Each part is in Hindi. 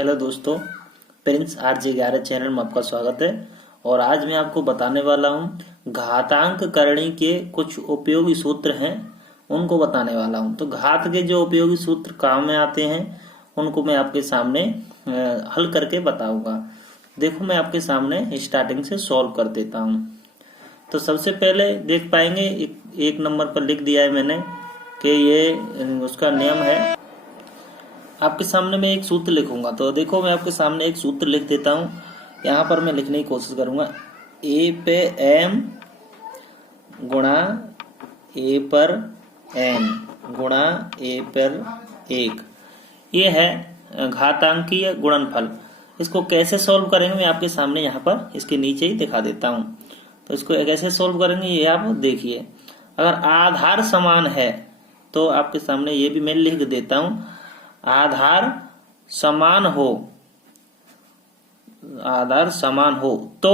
हेलो दोस्तों, प्रिंस RJ11 चैनल में आपका स्वागत है। और आज मैं आपको बताने वाला हूँ घातांक करणी के कुछ उपयोगी सूत्र हैं, उनको बताने वाला हूँ। तो घात के जो उपयोगी सूत्र काम में आते हैं उनको मैं आपके सामने हल करके बताऊंगा। देखो, मैं आपके सामने स्टार्टिंग से सॉल्व कर देता हूँ। तो सबसे पहले देख पाएंगे एक नंबर पर लिख दिया है मैंने कि ये उसका नियम है। आपके सामने मैं एक सूत्र लिखूंगा, तो देखो मैं आपके सामने एक सूत्र लिख देता हूँ। यहाँ पर मैं लिखने की कोशिश करूंगा A पे M गुणा A पर N गुणा A पर 1। ये है घातांकीय गुणनफल। इसको कैसे सॉल्व करेंगे मैं आपके सामने यहाँ पर इसके नीचे ही दिखा देता हूँ। तो इसको कैसे सॉल्व करेंगे ये आप देखिए। अगर आधार समान है तो आपके सामने ये भी मैं लिख देता हूँ, आधार समान हो तो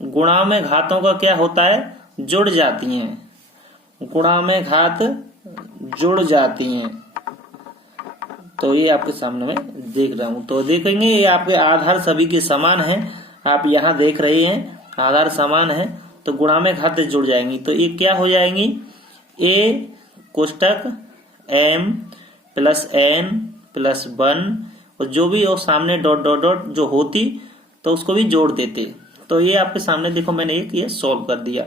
गुणा में घातों का क्या होता है, जुड़ जाती हैं। गुणा में घात जुड़ जाती हैं। तो ये आपके सामने मैं देख रहा हूं। तो देखेंगे ये आपके आधार सभी के समान हैं। आप यहां देख रहे हैं आधार समान है तो गुणा में घात जुड़ जाएंगी। तो ये क्या हो जाएंगी, A कोष्टक M plus N plus 1 और जो भी और सामने डॉट डॉट डॉट जो होती तो उसको भी जोड़ देते। तो ये आपके सामने देखो मैंने ये सॉल्व कर दिया।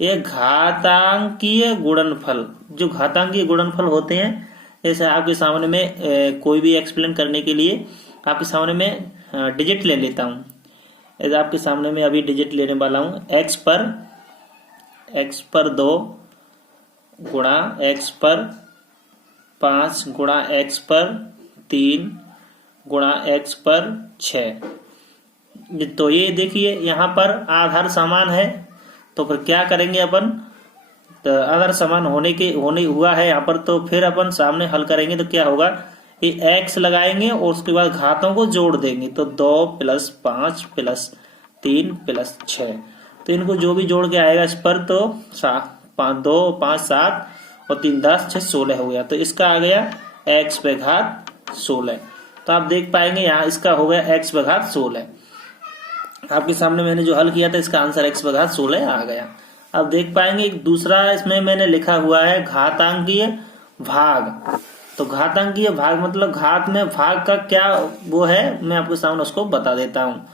ये घातांकीय गुणनफल, जो घातांकीय गुणनफल होते हैं, जैसे आपके सामने में कोई भी एक्सप्लेन करने के लिए आपके सामने में डिजिट ले लेता हूँ। आपके सामने में अभी डिजिट लेने वाला हूँ। x पर 2 गुणा x पर 5 गुणा x पर 3 गुणा x पर 6। तो ये देखिए यहाँ पर आधार समान है तो फिर क्या करेंगे अपन, तो आधार समान होने हुआ है यहाँ पर, तो फिर अपन सामने हल करेंगे तो क्या होगा, ये x लगाएंगे और उसके बाद घातों को जोड़ देंगे। तो 2 प्लस 5 प्लस 3 प्लस 6, तो इनको जो भी जोड़ के आएगा इस पर तो 2 5 7 और 3 10 6 16 हो गया। तो इसका आ गया x पे घात 16। तो आप देख पाएंगे यहाँ इसका हो गया x पे घात 16। आपके सामने मैंने जो हल किया था इसका आंसर x पे घात 16 आ गया। अब देख पाएंगे एक दूसरा इसमें मैंने लिखा हुआ है घातांकीय भाग। तो घातांकीय भाग मतलब घात में भाग का क्या वो है, मैं आपके सामने उसको बता देता हूँ।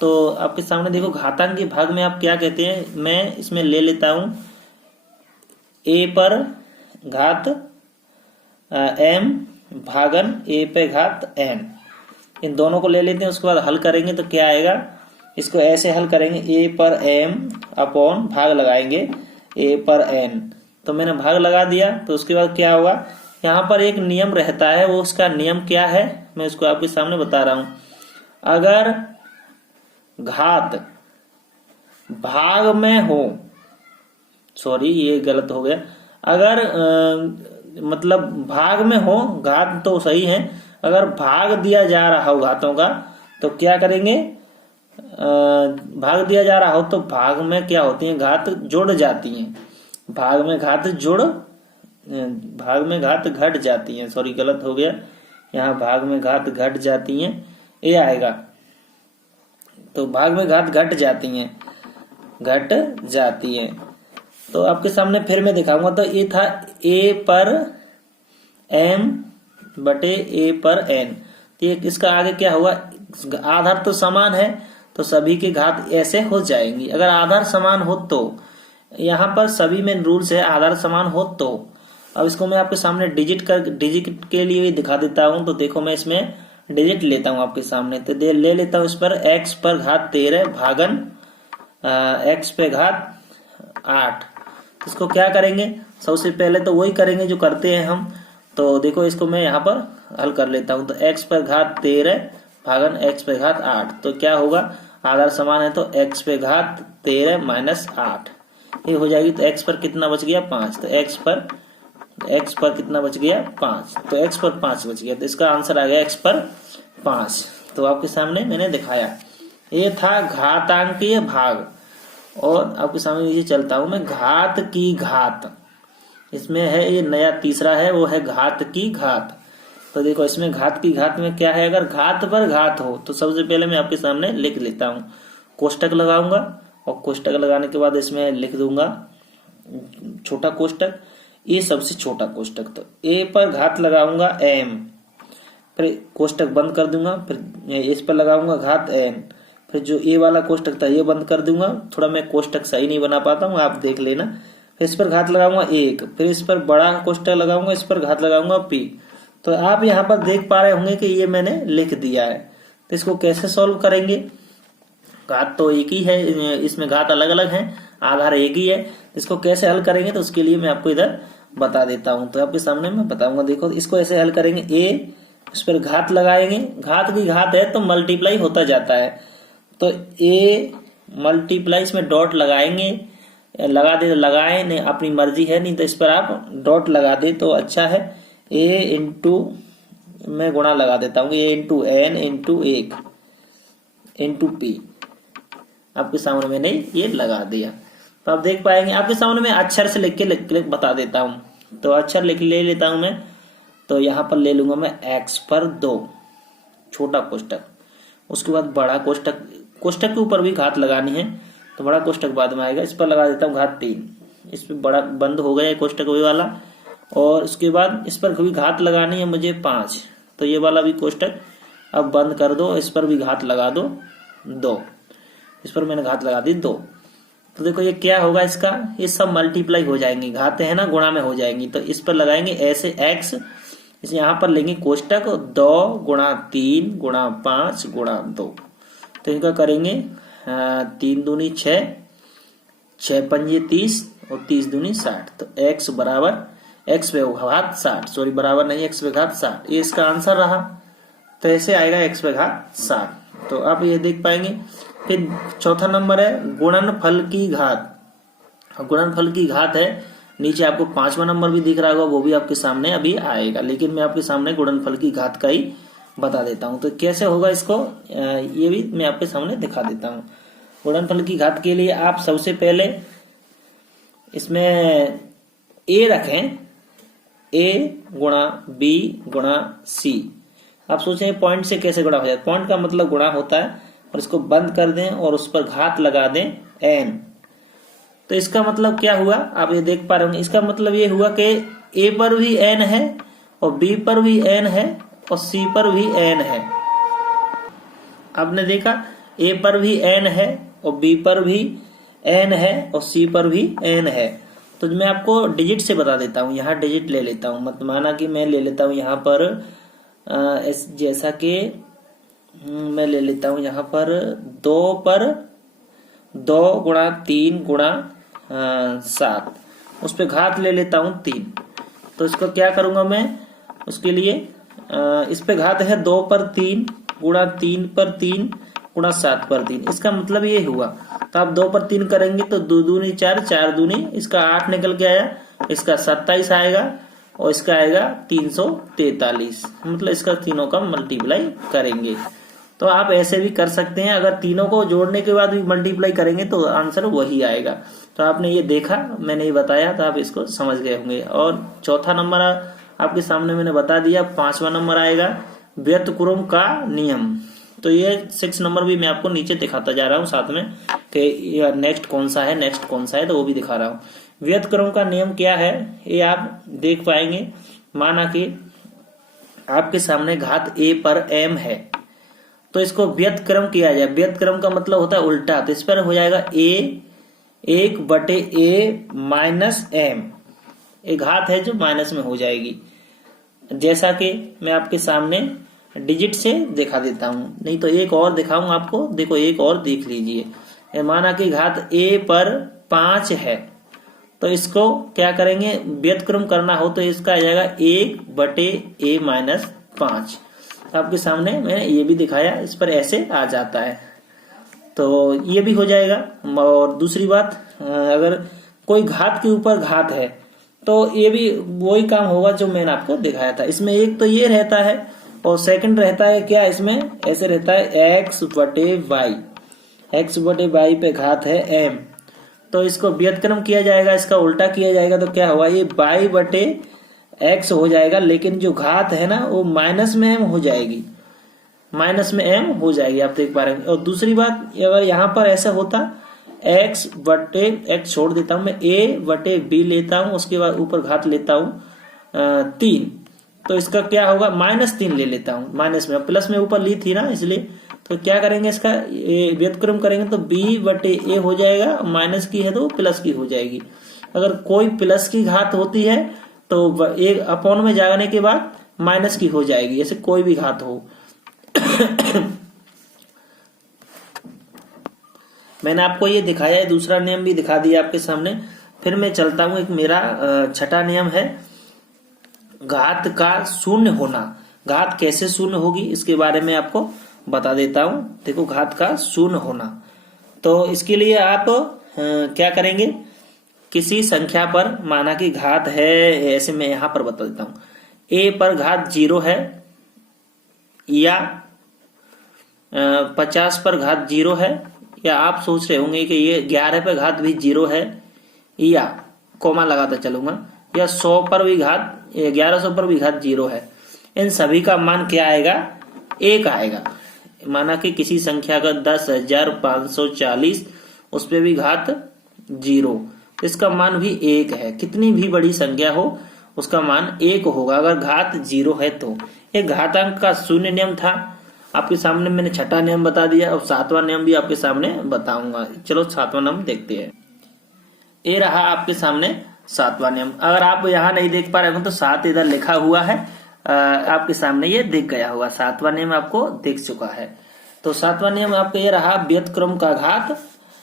तो आपके सामने देखो घातांकीय भाग में आप क्या कहते हैं, मैं इसमें ले लेता हूँ A पर घात M भागन A पे घात N, इन दोनों को ले लेते हैं। उसके बाद हल करेंगे तो क्या आएगा, इसको ऐसे हल करेंगे A पर M अपॉन भाग लगाएंगे A पर N। तो मैंने भाग लगा दिया। तो उसके बाद क्या होगा, यहाँ पर एक नियम रहता है, वो उसका नियम क्या है मैं उसको आपके सामने बता रहा हूं। अगर घात भाग में हो, सॉरी ये गलत हो गया, अगर मतलब भाग में हो, घात तो सही है, अगर भाग दिया जा रहा हो घातों का तो क्या करेंगे, भाग दिया जा रहा हो तो भाग में क्या होती है, घात जुड़ जाती हैं। भाग में घात घट जाती हैं, सॉरी गलत हो गया, यहाँ भाग में घात घट जाती हैं ये आएगा। तो भाग में घात घट जाती हैं। तो आपके सामने फिर मैं दिखाऊंगा। तो ये था A पर M बटे A पर N। तो ये इसका आगे क्या होगा, आधार तो समान है तो सभी के घात ऐसे हो जाएंगी। अगर आधार समान हो तो, यहाँ पर सभी में रूल्स है आधार समान हो तो। अब इसको मैं आपके सामने डिजिट के लिए भी दिखा देता हूँ। तो देखो मैं इसमें डिजिट लेता हूँ आपके सामने, तो ले लेता हूँ इस पर x पर घात 13 भागन x पे घात 8। इसको क्या करेंगे, सबसे पहले तो वही करेंगे जो करते हैं हम। तो देखो इसको मैं यहाँ पर हल कर लेता हूँ। तो x पर घात 13 भागन x पे घात 8, तो क्या होगा, आधार समान है तो x पे घात 13 माइनस 8 ये हो जाएगी। तो x पर कितना बच गया, 5। तो x पर कितना बच गया, 5। तो x पर 5 बच गया। तो इसका आंसर आ गया x पर 5। तो आपके सामने मैंने दिखाया, ये था घातांकीय भाग। और आपके सामने नीचे चलता हूं मैं, घात की घात, इसमें है ये नया तीसरा है, वो है घात की घात। तो देखो इसमें घात की घात में क्या है, अगर घात पर घात हो तो सबसे पहले मैं आपके सामने लिख लेता हूँ, कोष्टक लगाऊंगा और कोष्टक लगाने के बाद इसमें लिख दूंगा छोटा कोष्टक, ये सबसे छोटा कोष्टक। तो ए पर घात लगाऊंगा एम, फिर कोष्टक बंद कर दूंगा, फिर इस पर लगाऊंगा घात एन, फिर जो ए वाला कोष्टक था ये बंद कर दूंगा। थोड़ा मैं कोष्टक सही नहीं बना पाता हूँ, आप देख लेना। फिर इस पर घात लगाऊंगा एक, फिर इस पर बड़ा कोष्टक लगाऊंगा, इस पर घात लगाऊंगा पी। तो आप यहाँ पर देख पा रहे होंगे कि ये मैंने लिख दिया है। तो इसको कैसे सॉल्व करेंगे, घात तो एक ही है, इसमें घात अलग अलग हैं, आधार एक ही है। इसको कैसे हल करेंगे तो उसके लिए मैं आपको इधर बता देता हूं। तो आपके सामने मैं बताऊंगा, देखो इसको ऐसे हल करेंगे, ए उस पर घात लगाएंगे, घात की घात है तो मल्टीप्लाई होता जाता है। तो ए मल्टीप्लाई, इसमें डॉट लगाएंगे, लगा दे तो लगाए, नहीं अपनी मर्जी है, नहीं तो इस पर आप डॉट लगा दे तो अच्छा है। ए इंटू, मैं गुणा लगा देता हूँ, ए इंटू एन इंटू एक इंटू पी। आपके सामने मैंने ये लगा दिया। तो आप देख पाएंगे, आपके सामने मैं अक्षर से लिख बता देता हूं। तो अक्षर ले लेता हूं मैं। तो यहां पर ले लूंगा मैं x पर 2 छोटा कोष्टक, उसके बाद बड़ा कोष्टक, कोष्टक के ऊपर भी घात लगानी है तो बड़ा कोष्टक बाद में आएगा। इस पर लगा देता हूँ घात 3, इस पर बड़ा बंद हो गया कोष्टक वे वाला। और उसके बाद इस पर भी घात लगानी है मुझे 5, तो ये वाला भी कोष्टक अब बंद कर दो, इस पर भी घात लगा दो 2, इस पर मैंने घात लगा दी 2। तो देखो ये क्या होगा, इसका ये सब मल्टीप्लाई हो जाएंगी, घाते हैं ना गुणा में हो जाएंगी। तो इस पर लगाएंगे ऐसे x, इस यहाँ पर लेंगे कोष्टक 2 गुणा 3 गुणा 5 गुणा 2। तो इनका करेंगे 3 दूनी 6, 6 पंजे 30 और 30 दूनी 60। तो x बराबर x पे घात 60, सॉरी बराबर नहीं, x पे घात 60, ये इसका आंसर रहा। तो ऐसे आएगा x पे घात 60। तो आप ये देख पाएंगे। फिर चौथा नंबर है गुणनफल की घात। गुणनफल की घात है, नीचे आपको 5वां नंबर भी दिख रहा होगा, वो भी आपके सामने अभी आएगा, लेकिन मैं आपके सामने गुणनफल की घात का ही बता देता हूं। तो कैसे होगा इसको, ये भी मैं आपके सामने दिखा देता हूं। गुणनफल की घात के लिए आप सबसे पहले इसमें ए रखें, ए गुणा बी गुणा सी। आप सोचें पॉइंट से कैसे गुणा हो जाए, पॉइंट का मतलब गुणा होता है, और इसको बंद कर दें और उस पर घात लगा दें एन। तो इसका मतलब क्या हुआ, आप ये देख पा रहे होंगे, इसका मतलब ये हुआ कि ए पर भी एन है और बी पर भी एन है और सी पर भी एन है। आपने देखा ए पर भी एन है और बी पर भी एन है और सी पर भी एन है। तो मैं आपको डिजिट से बता देता हूँ, यहाँ डिजिट ले लेता हूँ, मत माना कि मैं ले लेता हूँ यहाँ पर जैसा कि मैं ले लेता हूं यहाँ पर 2 पर 2 गुणा 3 गुणा 7, उस पर घात ले लेता हूं 3। तो इसको क्या करूंगा मैं, उसके लिए इस पे घात है 2 पर 3 गुणा 3 पर 3 गुणा 7 पर 3। इसका मतलब ये हुआ, तो आप 2 पर 3 करेंगे तो 2 दूनी 4, 4 दूनी इसका 8 निकल के आया, इसका 27 आएगा और इसका आएगा 343। मतलब इसका तीनों का मल्टीप्लाई करेंगे। तो आप ऐसे भी कर सकते हैं, अगर तीनों को जोड़ने के बाद भी मल्टीप्लाई करेंगे तो आंसर वही आएगा। तो आपने ये देखा, मैंने ये बताया तो आप इसको समझ गए होंगे। और चौथा नंबर आपके सामने मैंने बता दिया। 5वां नंबर आएगा व्युत्क्रम का नियम। तो ये 6 नंबर भी मैं आपको नीचे दिखाता जा रहा हूँ साथ में कि नेक्स्ट कौन सा है, नेक्स्ट कौन सा है, तो वो भी दिखा रहा हूँ। व्युत्क्रम का नियम क्या है ये आप देख पाएंगे। माना कि आपके सामने घात a पर m है, तो इसको व्युत्क्रम किया जाए। व्युत्क्रम का मतलब होता है उल्टा, तो इस पर हो जाएगा a 1/a माइनस m। एक घात है जो माइनस में हो जाएगी, जैसा कि मैं आपके सामने डिजिट से दिखा देता हूं, नहीं तो एक और दिखाऊं आपको। देखो एक और देख लीजिए। माना कि घात a पर 5 है, तो इसको क्या करेंगे, व्युत्क्रम करना हो तो इसका आ जाएगा 1/a माइनस 5। आपके सामने मैंने ये भी दिखाया, इस पर ऐसे आ जाता है, तो ये भी हो जाएगा। और दूसरी बात, अगर कोई घात के ऊपर घात है तो ये भी वही काम होगा जो मैंने आपको दिखाया था। इसमें एक तो ये रहता है और सेकंड रहता है क्या, इसमें ऐसे रहता है x/y, x/y पे घात है m, तो इसको व्युत्क्रम किया जाएगा, इसका उल्टा किया जाएगा तो क्या होगा, ये y/m x हो जाएगा, लेकिन जो घात है ना वो माइनस में m हो जाएगी, माइनस में m हो जाएगी, आप देख पा रहे हैं। और दूसरी बात, अगर यहाँ पर ऐसा होता x बटे x छोड़ देता हूं मैं, a बटे b लेता हूं, उसके बाद ऊपर घात लेता हूं 3, तो इसका क्या होगा, -3 ले लेता हूं, माइनस में, प्लस में ऊपर ली थी ना इसलिए। तो क्या करेंगे, इसका व्युत्क्रम करेंगे तो b बटे a हो जाएगा, माइनस की है तो प्लस की हो जाएगी। अगर कोई प्लस की घात होती है तो एक अपॉन में जाने के बाद माइनस की हो जाएगी, ऐसे कोई भी घात हो। मैंने आपको ये दिखाया है, दूसरा नियम भी दिखा दिया आपके सामने। फिर मैं चलता हूं, एक मेरा छठा नियम है घात का शून्य होना। घात कैसे शून्य होगी इसके बारे में आपको बता देता हूं। देखो, घात का शून्य होना, तो इसके लिए आप क्या करेंगे, किसी संख्या पर माना कि घात है, ऐसे मैं यहां पर बता देता हूं, a पर घात 0 है या 50 पर घात 0 है, या आप सोच रहे होंगे कि ये 11 पर घात भी 0 है, या कोमा लगाता चलूंगा, या 100 पर भी घात 1100 पर भी घात 0 है। इन सभी का मान क्या आएगा, 1 आएगा। माना कि किसी संख्या का 10,540, उस पर भी घात 0, इसका मान भी 1 है। कितनी भी बड़ी संख्या हो उसका मान 1 होगा अगर घात 0 है तो। ये घातांक का शून्य नियम था, आपके सामने मैंने छठा नियम बता दिया। अब सातवां नियम भी आपके सामने बताऊंगा। चलो सातवां नियम देखते हैं। ये रहा आपके सामने सातवां नियम। अगर आप यहाँ नहीं देख पा रहे हो तो 7 इधर लिखा हुआ है, आपके सामने ये दिख गया होगा। सातवां नियम आपको दिख चुका है। तो सातवां नियम आपका ये रहा, व्युत्क्रम का घात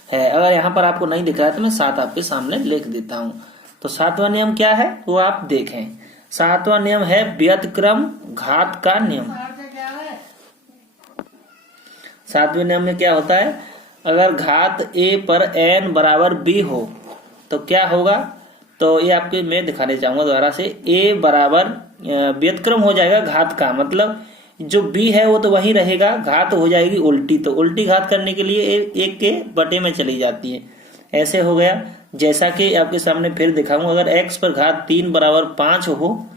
है। अगर यहाँ पर आपको नहीं दिख रहा है तो मैं 7 आपके सामने लिख देता हूँ। तो सातवां नियम क्या है वो आप देखें। सातवां नियम है व्युत्क्रम घात का नियम। सातवें नियम में क्या होता है, अगर घात a पर n बराबर b हो तो क्या होगा, तो ये आपके मैं दिखाने चाहूंगा दोबारा से। a बराबर व्युत्क्रम हो जाएगा घात का, मतलब जो b है वो तो वही रहेगा, घात हो जाएगी उल्टी। तो उल्टी घात करने के लिए एक के बटे में चली जाती है। ऐसे हो गया, जैसा कि आपके सामने फिर दिखाऊंगा। अगर x पर घात 3 बराबर 5 हो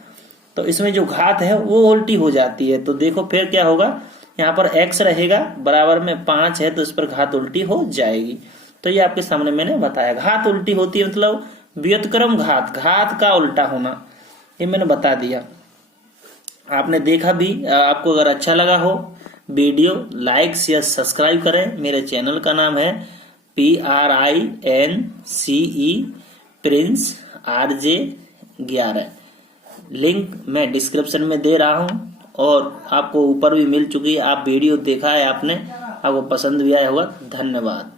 तो इसमें जो घात है वो उल्टी हो जाती है। तो देखो फिर क्या होगा, यहाँ पर x रहेगा, बराबर में 5 है तो इस पर घात उल्टी हो जाएगी। तो ये आपके सामने मैंने बताया। घात उल्टी होती है मतलब व्युत्क्रम घात, घात का उल्टा होना, ये मैंने बता दिया। आपने देखा भी। आपको अगर अच्छा लगा हो वीडियो, लाइक शेयर सब्सक्राइब करें। मेरे चैनल का नाम है PRINCE प्रिंस RJ 11। लिंक मैं डिस्क्रिप्शन में दे रहा हूं और आपको ऊपर भी मिल चुकी है। आप वीडियो देखा है आपने, आपको पसंद भी आया होगा। धन्यवाद।